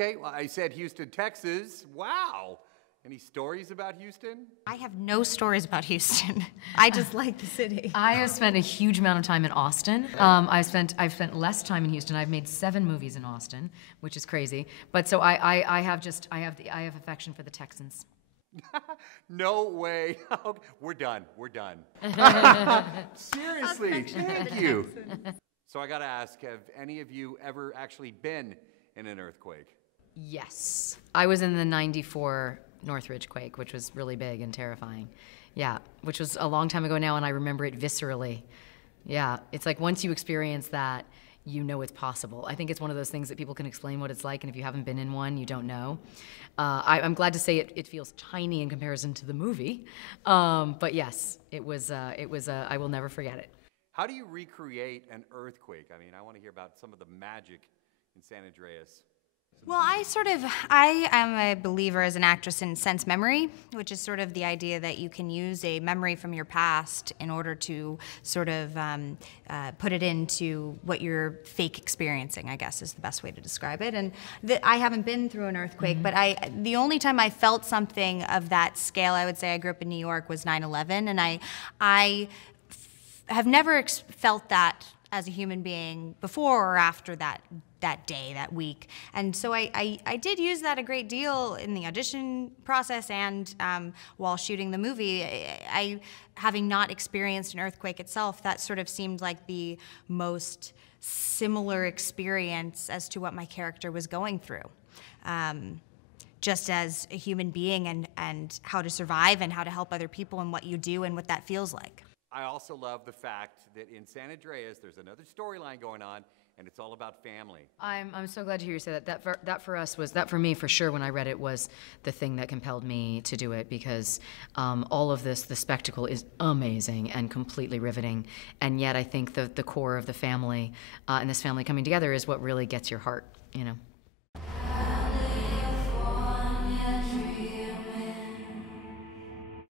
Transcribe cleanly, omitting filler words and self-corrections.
Okay, well, I said Houston, Texas. Wow. Any stories about Houston? I have no stories about Houston. I just like the city. I have spent a huge amount of time in Austin. I've spent less time in Houston. I've made 7 movies in Austin, which is crazy. But so I have affection for the Texans. No way. Okay, we're done. We're done. Seriously, thank you. So I gotta ask, have any of you ever actually been in an earthquake? Yes. I was in the 94 Northridge quake, which was really big and terrifying. Yeah, which was a long time ago now, and I remember it viscerally. Yeah, it's like once you experience that, you know it's possible. I think it's one of those things that people can explain what it's like, and if you haven't been in one, you don't know. I'm glad to say it feels tiny in comparison to the movie, but yes, it was I will never forget it. How do you recreate an earthquake? I mean, I want to hear about some of the magic in San Andreas. Well, I am a believer as an actress in sense memory, which is sort of the idea that you can use a memory from your past in order to sort of put it into what you're fake experiencing, I guess is the best way to describe it. And I haven't been through an earthquake, but the only time I felt something of that scale, I would say I grew up in New York, was 9/11, and I have never felt that as a human being before or after that day, that week. And so I did use that a great deal in the audition process and while shooting the movie. Having not experienced an earthquake itself, that sort of seemed like the most similar experience as to what my character was going through. Just as a human being and how to survive and how to help other people and what you do and what that feels like. I also love the fact that in San Andreas, there's another storyline going on, and it's all about family. I'm so glad to hear you say that. That for me, for sure, when I read it, was the thing that compelled me to do it, because all of this, the spectacle is amazing and completely riveting, and yet I think the core of the family and this family coming together is what really gets your heart, you know.